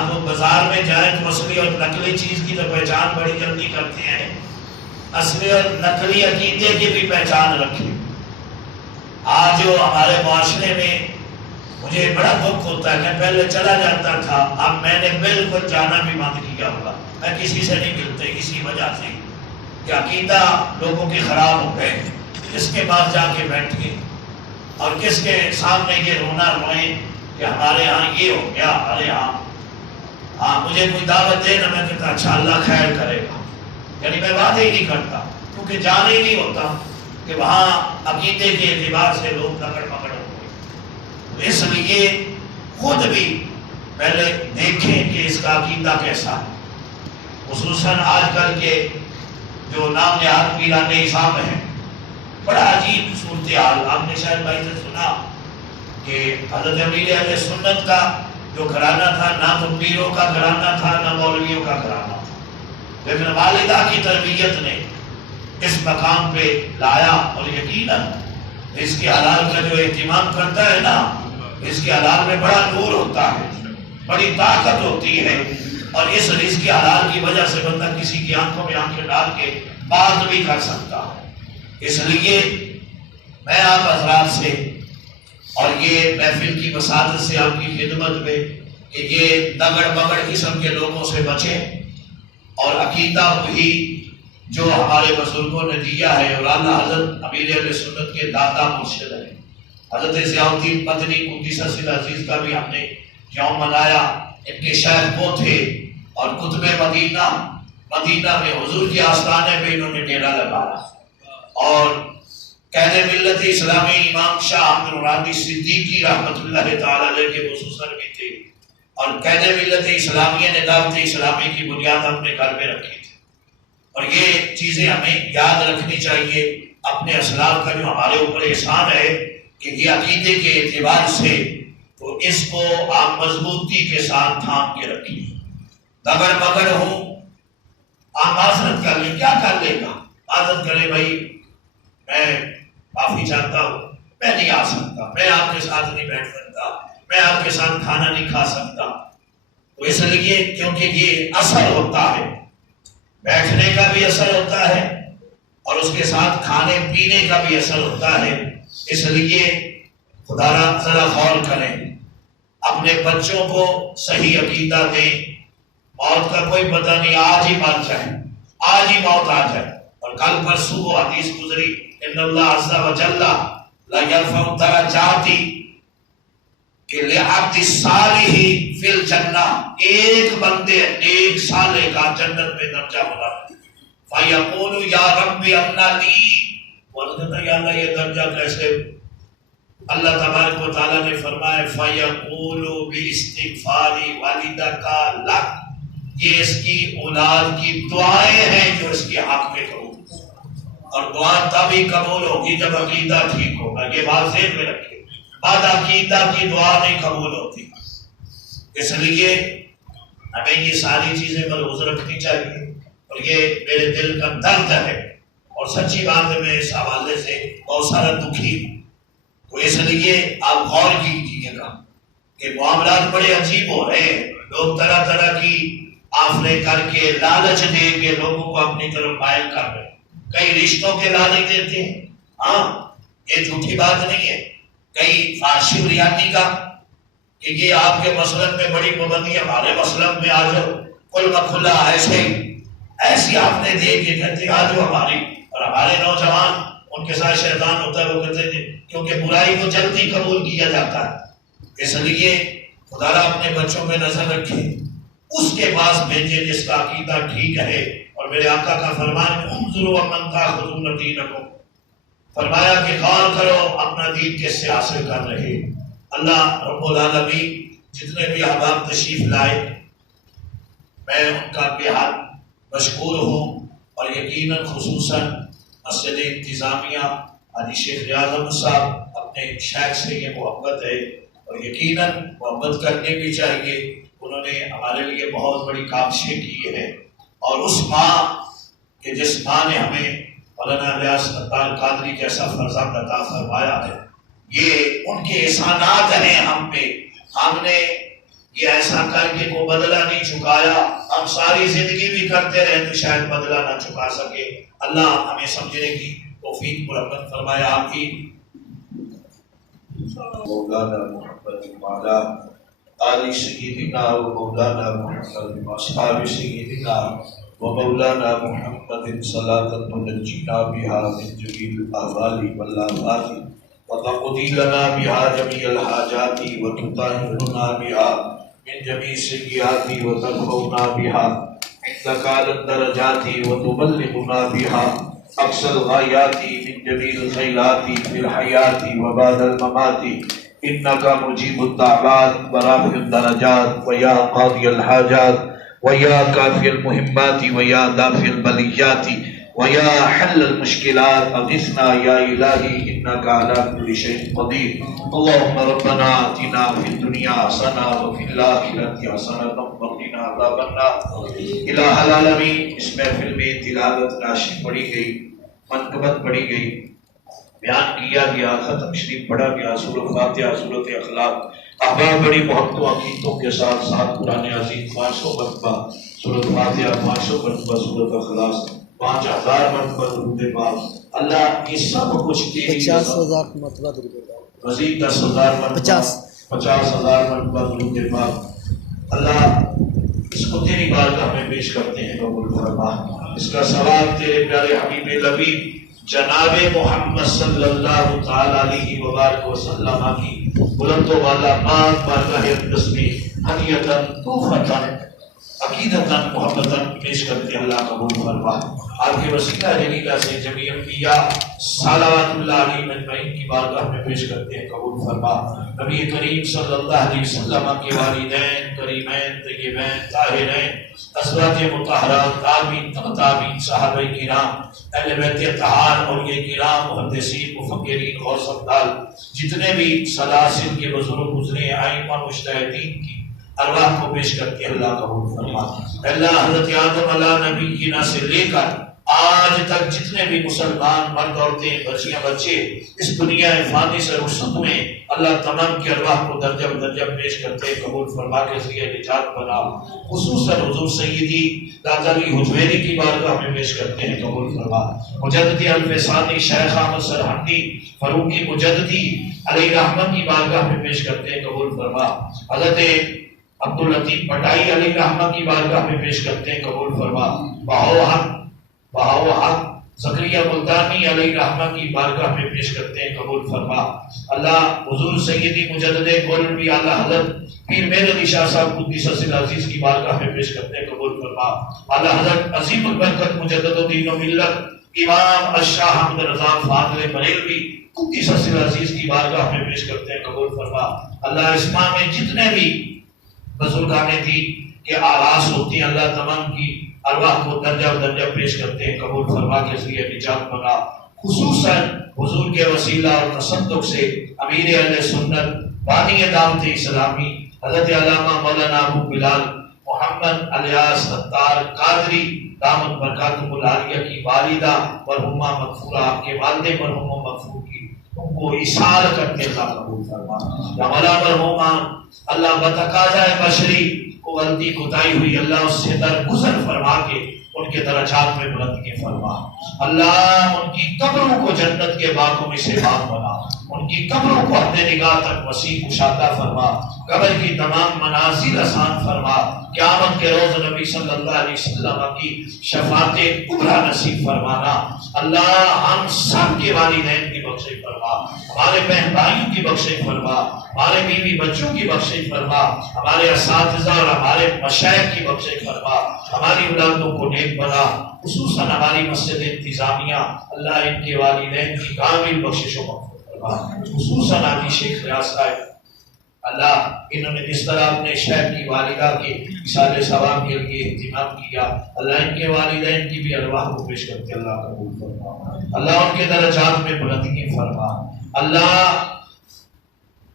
آپ وہ بازار میں جائیں تو اصلی اور نقلی چیز کی تو پہچان بڑی جلدی کرتے ہیں، اصلی اور نقلی عقیدے کی بھی پہچان رکھیں۔ آج جو ہمارے معاشرے میں مجھے بڑا دکھ ہوتا ہے، میں پہلے چلا جاتا تھا، اب میں نے بالکل جانا بھی بند کیا ہوا، میں کسی سے نہیں ملتے اسی وجہ سے کہ عقیدہ لوگوں کے خراب ہو گئے، کس کے پاس جا کے بیٹھ کے اور کس کے سامنے یہ رونا روئیں کہ ہمارے ہاں یہ ہو گیا، ہمارے ہاں مجھے کوئی دعوت دے نا، میں کہتا اچھا اللہ خیر کرے گا، یعنی میں وعدے ہی نہیں کرتا کیونکہ جانا ہی نہیں ہوتا کہ وہاں عقیدے کے اعتبار سے لوگ دگڑ پکڑ ہو گئے۔ اس لیے خود بھی پہلے دیکھیں کہ اس کا عقیدہ کیسا ہے۔ خصوصاً آج کل کے جو نام نہاد پیران نظام ہیں، بڑا عجیب صورتحال، آپ نے شاید بھائی سے سنا کہ حضرت امیر اہل سنت کا جو گھرانہ تھا، نہ تو پیروں کا گھرانہ تھا نہ مولویوں کا گھرانہ تھا، لیکن والدہ کی تربیت نے اس مقام پہ لایا، اور یقیناً اس کے حلال کا جو اہتمام کرتا ہے نا، اس کے حلال میں بڑا نور ہوتا ہے، بڑی طاقت ہوتی ہے، اور اس رزق کے حلال کی وجہ سے بندہ کسی کی آنکھوں میں آنکھیں ڈال کے بات بھی کر سکتا ہے۔ اس لیے میں آپ حضرات سے اور یہ محفل کی مساعدت سے آپ کی خدمت میں کہ یہ دگڑ بگڑ قسم کے لوگوں سے بچیں، اور عقیدہ وہی جو ہمارے بزرگوں نے دیا ہے، اور اعلیٰ حضرت امیر اہل سنت کے دادا مرشد ہیں حضرت ضیاء الدین مدنی قدس سر عزیز کا بھی ہم نے یوم منایا۔ ان کے شیخ وہ تھے، اور قطب مدینہ میں حضور کے آستانے پہ انہوں نے ڈیرا لگایا، اور قائد ملت اسلامی امام شاہ احمد مرادی صدیقی رحمۃ اللہ تعالی علیہ کے خصوصاً بھی تھے، اور قائد ملت اسلامیہ نے دعوت اسلامی کی بنیاد اپنے گھر میں رکھی تھی۔ اور یہ چیزیں ہمیں یاد رکھنی چاہیے، اپنے اسلاف کا جو ہمارے اوپر احسان ہے کہ یہ عقیدے کے اعتبار سے تو اس کو آپ مضبوطی کے ساتھ تھام کے رکھیے۔ دگڑ مگڑ ہوں، آپ معذرت کر لیں، کیا کر لے گا؟ معذرت کرے بھائی، میں معافی چاہتا ہوں، میں نہیں آ سکتا، میں آپ کے ساتھ نہیں بیٹھ سکتا، میں آپ کے ساتھ کھانا نہیں کھا سکتا، تو اس لیے کیونکہ یہ اثر ہوتا ہے، بیٹھنے کا بھی اثر ہوتا ہے اور اس کے ساتھ کھانے پینے کا بھی اثر ہوتا ہے۔ اس لیے خدا را ذرا غور کریں، اپنے بچوں کو صحیح عقیدہ دیں۔ موت کا کوئی پتہ نہیں، آج ہی مر جائے، آج ہی موت آ جائے، اور کل پرسوں وہ حدیث گزری، ان اللہ عز و جل لا یرفع درجات کہ لعبد الصالح فی الجنہ، ایک بندے ایک صالح کا جنت میں درجہ بنا فیقول یا رب انا لی، وہ کہتا یا اللہ یہ درجہ کیسے؟ اللہ تبارک و تعالیٰ نے فرمایا فیقول باستغفار والدک لک، یہ اس کی اولاد کی دعائیں ہیں جو اس کے حق میں قبول، اور دعا تبھی قبول ہوگی جب عقیدہ ٹھیک ہوگا، یہ بات ذہن میں رکھیں، بعد عقیدہ کی دعا نہیں قبول ہوتی۔ اس لیے ہمیں یہ ساری چیزیں ملحوظ رکھنی چاہیے، اور یہ میرے دل کا درد ہے، اور سچی بات ہے میں اس حوالے سے بہت سارا دکھی ہوں، تو اس لیے آپ غور کیجیے گا کہ معاملات بڑے عجیب ہو رہے ہیں، لوگ طرح طرح کی آفریں کر کے لالچ دے کے لوگوں کو اپنی طرف مائل کر رہے ہیں، کئی رشتوں کے لالچ دیتے ہیں، ہاں یہ جھوٹی بات نہیں ہے، کئی فارسی بریانی کا کہ یہ آپ کے مسلک میں بڑی پابندی، ہمارے مسلک میں آ جاؤ کل کھلا ایسی آپ نے دیکھ کے کہتے آ جاؤ ہماری، اور ہمارے نوجوان ان کے ساتھ شیطان ہوتا ہے، وہ کہتے تھے کیونکہ برائی کو جلدی قبول کیا جاتا ہے۔ اس لیے خدا اپنے بچوں پہ نظر رکھے، اس کے پاس بھیجے جس کا عقیدہ ٹھیک ہے، اور میرے آقا کا فرمان انظروا من تاخذون دینکم، فرمایا کہ غور کرو اپنا دین کس سے حاصل کر رہے۔ اللہ رب العالمین جتنے بھی احباب تشریف لائے میں ان کا بے حد مشکور ہوں، اور یقیناً خصوصاً مسجد انتظامیہ حاجی شیخ اعظم صاحب اپنے شیخ سے یہ محبت ہے، اور یقیناً محبت کرنے بھی چاہیے، انہوں نے ہمارے لیے بہت بڑی کاوشیں کی ہے، اور اس ماں کہ جس ماں نے ہمیں مولانا الیاس عطار قادری جیسا فرزند عطا فرمایا ہے، یہ ان کے احسانات ہیں ہم پہ۔ ہم نے یہ ایسا کر کے کوئی بدلہ نہیں چکایا، ہم ساری زندگی بھی کرتے رہے تو شاید بدلہ نہ چکا سکے۔ اللہ ہمیں سمجھنے کی توفیق مرحمت فرمایا۔ آمین۔ مولانا محمد وعلا آل سیدنا و مولانا محمد واصحاب سیدنا و مولانا محمد صلاة تنجینا بها من جمیع الآثار والآفات وتقضی لنا بها جميع الحاجات وتطهرنا بها من جميع السيئات وترفعنا بها عندك على الدرجات وتبلغنا بها أقصى الغايات من جميع الخيرات في الحياة وبعد الممات إنك مجيب الدعوات ورافع الدرجات ويا قاضي الحاجات ويا كافي المهمات ويا دافع البليات ويا حل المشكلات أغثنا يا إلهي إنك على كل شيء قدير اللهم ربنا آتنا في الدنيا حسنة وفي الآخرة حسنة وقنا عذاب النار۔ الہ العالمین، اس محفل میں تلاوت ناشد پڑھی گئی، منقبت پڑھی گئی، بیان کیا گیا، ختم شریف پڑھا گیا، سورۃ فاتحہ، سورۃ اخلاق، احباب بڑی محبتوں عقیدتوں کے ساتھ ساتھ قرآن عظیم 500 مرتبہ، سورۃ فاتحہ 500 مرتبہ، سورۃ اخلاق 5000 مرتبہ درود پاک۔ اللہ یہ سب کچھ تیری 50,000 مرتبہ درود پاک، مزید 10,000 مرتبہ، 50,000 مرتبہ درود پاک۔ اللہ اس کو تیری بارگاہ میں پیش کرتے ہیں، قبول فرما۔ اس کا ثواب تیرے پیارے حبیب لبیب جناب محمد صلی اللہ تعالی علیہ وآلہ وسلم کی بلند و بالا پاک بارگاہ اقدس میں ہدیۃً تحفۃً عقیدتاً محبتاً پیش کرتے ہیں، اللہ قبول فرما۔ آپ کے وسیلہ جلیلہ سے جمیع انبیاء صلوات اللہ علیہ اجمعین کی بارگاہ میں پیش کرتے ہیں، قبول فرما۔ نبی کریم صلی اللہ علیہ وسلم کے والدین کریمین طیبین طاہرین، ازواج مطہرات، تابعین تبع تابعین، صحابہ کرام، اہل بیت اطہار، اولیاء کرام، محدثین، مفکرین، غوث ابدال، جتنے بھی سلاسل کے بزرگ گزرے ائمہ مجتہدین کی ارواح کو پیش کرتے اللہ قبول فرما۔ اللہ حضرت آدم علیہ نبینا سے لے کر آج تک جتنے بھی مسلمان مرد عورتیں بچیاں بچے اس دنیا فانی سے رخصت میں، اللہ تمام کی ارواح کو درجہ بدرجہ پیش کرتے قبول فرما کے ذریعہ نجات بنا۔ خصوصاً حضور سیدی داتا علی حجویری کی بارگاہ میں پیش کرتے ہیں، قبول فرما۔ مجددی الفسانی شیخ احمد سرہندی فاروقی مجددی علیہ رحمت کی بارگاہ میں پیش کرتے ہیں، قبول فرما۔ حضرت عبداللطیف بٹائی علیہ رحمہ کی بارگاہ میں پیش کرتے ہیں، قبول فرما۔ بہاؤ حق زکریا ملتانی علیہ رحمہ کی بارگاہ میں پیش کرتے ہیں، قبول فرما۔ اللہ حضور سیدی مجدد کولنبی اعلیٰ حضرت پیر میر علی شاہ صاحب قدس سر عزیز کی بارگاہ میں پیش کرتے ہیں، قبول فرما۔ اعلیٰ حضرت عظیم البرکت مجدد الدین و ملت امام الشاہ حمد رضا فاضل بریلوی قدس سر عزیز کی بارگاہ میں پیش کرتے ہیں، قبول فرما۔ اللہ اس ماہ میں جتنے بھی بزرگان دی کہ آراس ہوتی ہیں، اللہ تمام کی ارواح کو درجہ درجہ پیش کرتے ہیں، قبول فرما کے ذریعے نجات بنا۔ خصوصاً حضور کے وسیلہ اور تصدق سے امیر اہل سنت بانی دعوت اسلامی حضرت علامہ مولانا ابو بلال محمد الیاس ستار قادری دامت برکاتہ العالیہ کی والدہ مرحومہ مغفورہ، آپ کے والد مرحومہ مغفور کی ان کو اصال کرتے اللہ قبول فرما۔ یا مولا مرحومہ اللہ بتقاضۂ بشری کو غلطی کوتاہی ہوئی، اللہ اس سے درگزر فرما کے ان کے درجات میں بلندی فرما۔ اللہ ان کی قبروں کو جنت کے باغوں میں سے باغ بنا، ان کی قبروں کو اپنے نگاہ تک وسیع کشادہ فرما، قبر کی تمام منازل آسان فرما، قیامت کے روز نبی صلی اللہ علیہ وسلم کی شفاعت کبریٰ نصیب فرمانا۔ اللہ ہم سب کے والدین کی بخشش فرما، ہمارے بہن بھائیوں کی بخشش فرما، ہمارے بیوی بچوں کی بخشش فرما، ہمارے اساتذہ اور ہمارے مشائخ کی بخشش فرما، ہماری اولادوں کو نیک بنا، خصوصاً ہماری مسجد انتظامیہ اللہ ان کے والدین کی کامل بخشش و مغفرت فرما، خصوصاً حاجی شیخ ریاض صاحب اللہ انہوں نے جس طرح اپنے شیخ کی والدہ کے اصال ثواب کے لیے اہتمام کیا، اللہ ان کے والدین کی بھی ارواح کو پیش کرتے اللہ قبول فرما، اللہ ان کے درجات میں بلندی فرما۔ اللہ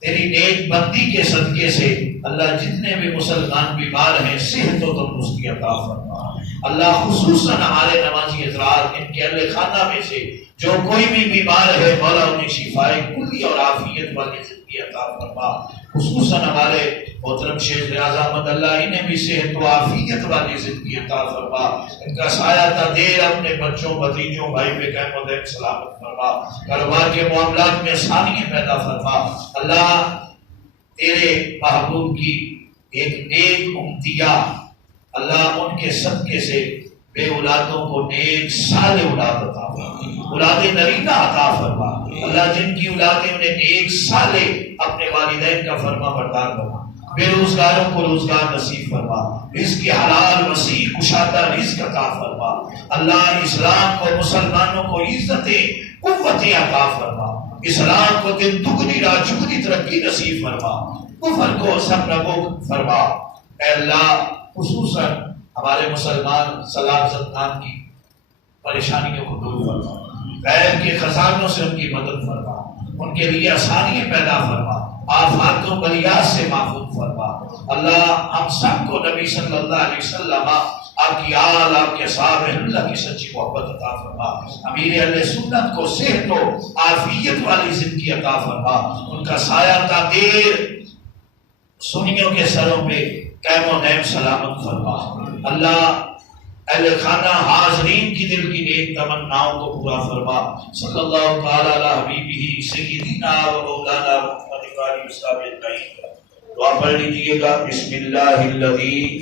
تیری نیک بندی کے صدقے سے اللہ جتنے بھی مسلمان بیمار ہیں صحت و تندرستی عطا فرما۔ اللہ خصوصاً ہمارے نمازی حضرات ان کے اہل خانہ میں سے جو کوئی بھی بیمار ہے مولا انہیں شفائے کلی اور عافیت والی زندگی عطا فرما۔ خصوصاً ہمارے محترم شیخ ریاض احمد اللہ انہیں بھی صحت و عافیت والی زندگی عطا فرما، ان کا سایہ تا دیر اپنے بچوں بھتیجوں بھائی پہ قائم و دائم سلامت فرما، کاروبار کے معاملات میں آسانیاں پیدا فرما۔ اللہ تیرے محبوب کی ایک نیک امتیا، اللہ ان کے صدقے سے بے اولادوں کو نیک صالح اولاد عطا فرما، اولاد نرینہ عطا فرما۔ اللہ جن کی اولادیں انہیں نیک صالح اپنے والدین کا فرما بردار بنا، بے روزگاروں کو روزگار نصیب فرما، رزق حلال وسیع کشادہ رزق عطا فرما۔ اللہ اسلام کو مسلمانوں کو عزت قوت عطا فرما، اسلام کو دن دگنی رات چگنی ترقی نصیب فرما، کفر کو سب نبو فرما۔ اے اللہ خصوصاً ہمارے مسلمان سلام زدگان کی پریشانیوں کو دور فرما، غیر کے خزانوں سے ان کی مدد فرما، ان کے لیے آسانیاں پیدا فرما، آفات و بلیات سے محفوظ فرما۔ اللہ ہم سب کو نبی صلی اللہ علیہ وسلم، آپ کی آل، آپ کے صحاب اللہ کی سچی محبت عطا فرما، امیر اہل سنت کو صحت و عافیت والی زندگی عطا فرما، ان کا سایہ تا دیر سنیوں کے سروں پہ قائم و دائم سلامت فرما۔ اللہ اہل خانہ حاضرین کی دل کی نیک تمناؤں کو پورا فرما۔ صلی اللہ تعالی علی حبیبہ سیدنا و مولانا محمد وآلہ وصحبہ اجمعین۔ دعا پڑھ لیجئے گا۔ بسم اللہ الذی